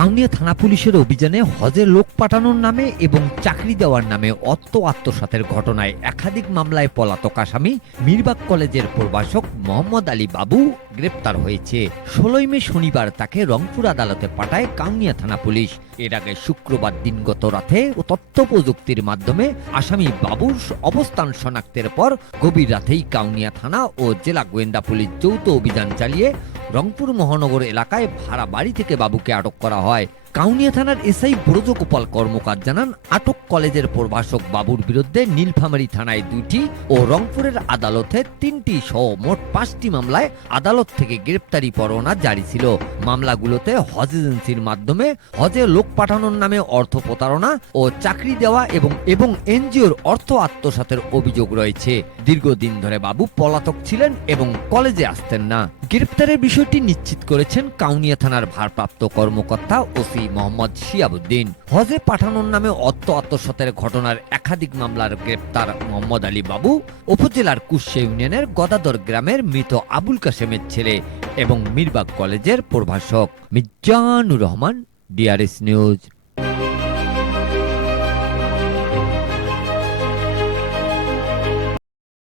কাউনিয়া থানা পুলিশের অভিযানে হজে লোক পাঠানোর নামে এবং চাকরি দেওয়ার নামে অর্থ আত্মসাতের ঘটনায় একাধিক মামলায় পলাতক আসামি মিরবাগ কলেজের প্রভাষক মোহাম্মদ আলী বাবু গ্রেপ্তার হয়েছে। 16 মে শনিবার তাকে রংপুর আদালতে পাঠায় কাউনিয়া থানা পুলিশ। এর আগে শুক্রবার দিনগত রাতে ও তথ্য প্রযুক্তির মাধ্যমে আসামি বাবুর অবস্থান শনাক্তের পর গভীর রাতেই কাউনিয়া থানা ও জেলা গোয়েন্দা পুলিশ যৌথ অভিযান চালিয়ে রংপুর মহানগর এলাকায় ভাড়া বাড়ি থেকে বাবুকে আটক করা হয়। কাউনিয়া থানার এসআই ব্রজগোপাল কর্মকার জানান, আটক কলেজের প্রভাষক বাবুর বিরুদ্ধে নীলফামারী থানায় 2টি ও রংপুরের আদালতে 3টি সহ মোট 5টি মামলায় আদালত থেকে গ্রেপ্তারি পরোয়ানা জারি ছিল। মামলাগুলোতে হজ এজেন্সির মাধ্যমে হজে লোক পাঠানোর নামে অর্থ প্রতারণা ও চাকরি দেওয়া এবং এনজিওর অর্থ আত্মসাতের অভিযোগ রয়েছে। দীর্ঘদিন ধরে বাবু পলাতক ছিলেন এবং কলেজে আসতেন না। গ্রেপ্তারের বিষয়টি নিশ্চিত করেছেন কাউনিয়া থানার ভারপ্রাপ্ত কর্মকর্তা ওসি মোহাম্মদ শিয়াবুদ্দিন। হজে পাঠানোর নামে অর্থ আত্মসাতের ঘটনার একাধিক মামলার গ্রেপ্তার মোহাম্মদ আলী বাবু উপজেলার কুশে ইউনিয়নের গদাদর গ্রামের মৃত আবুল কাশেমের ছেলে এবং মিরবাগ কলেজের প্রভাষক। Mizanur Rahman, DRS news.